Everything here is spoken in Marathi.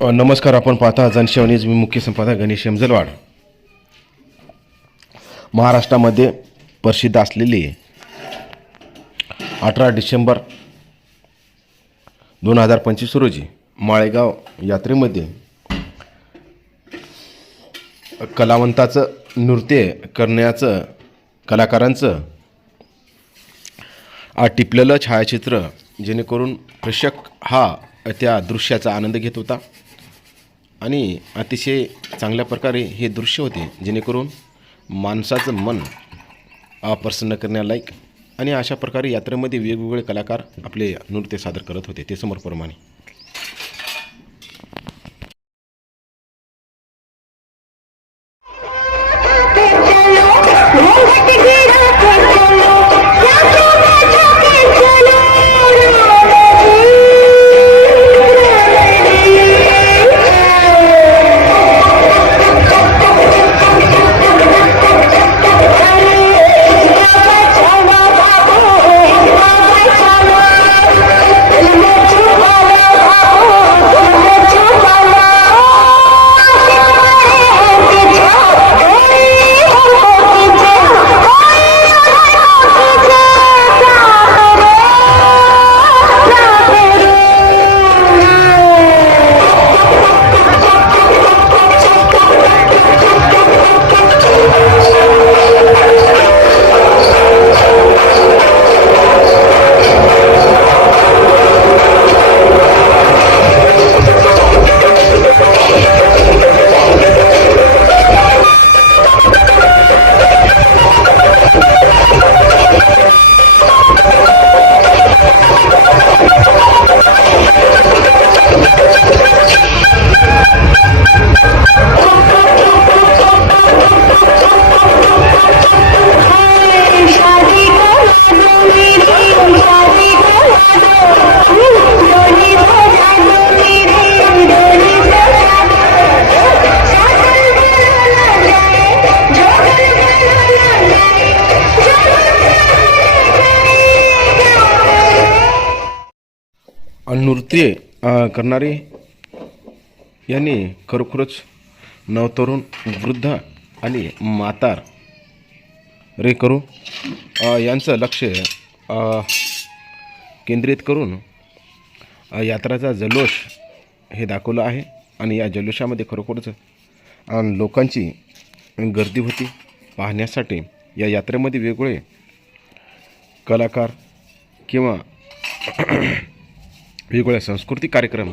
नमस्कार. आपण पाहता जनशिवानी. मी मुख्य संपादक गणेश यमजलवाड. महाराष्ट्रामध्ये प्रसिद्ध असलेली 18 डिसेंबर 2025 रोजी माळेगाव यात्रेमध्ये कलावंताचं नृत्य करण्याचं कलाकारांचं टिपलेलं छायाचित्र, जेणेकरून प्रेक्षक हा त्या दृश्याचा आनंद घेत होता आणि अतिशय चांगल्या प्रकारे हे दृश्य होते, जेणेकरून माणसाचं मन प्रसन्न करण्यालायक. आणि अशा प्रकारे यात्रेमध्ये वेगवेगळे कलाकार आपले नृत्य सादर करत होते. ते समोरप्रमाणे नृत्य करणारे यांनी खरोखरच नवतरुण, वृद्ध आणि म्हातार रे करू यांचं लक्ष केंद्रित करून यात्राचा जल्लोष हे दाखवलं आहे. आणि या जल्लोषामध्ये खरोखरच लोकांची गर्दी होती पाहण्यासाठी. या यात्रेमध्ये वेगवेगळे कलाकार किंवा वेगवेगळे सांस्कृतिक कार्यक्रम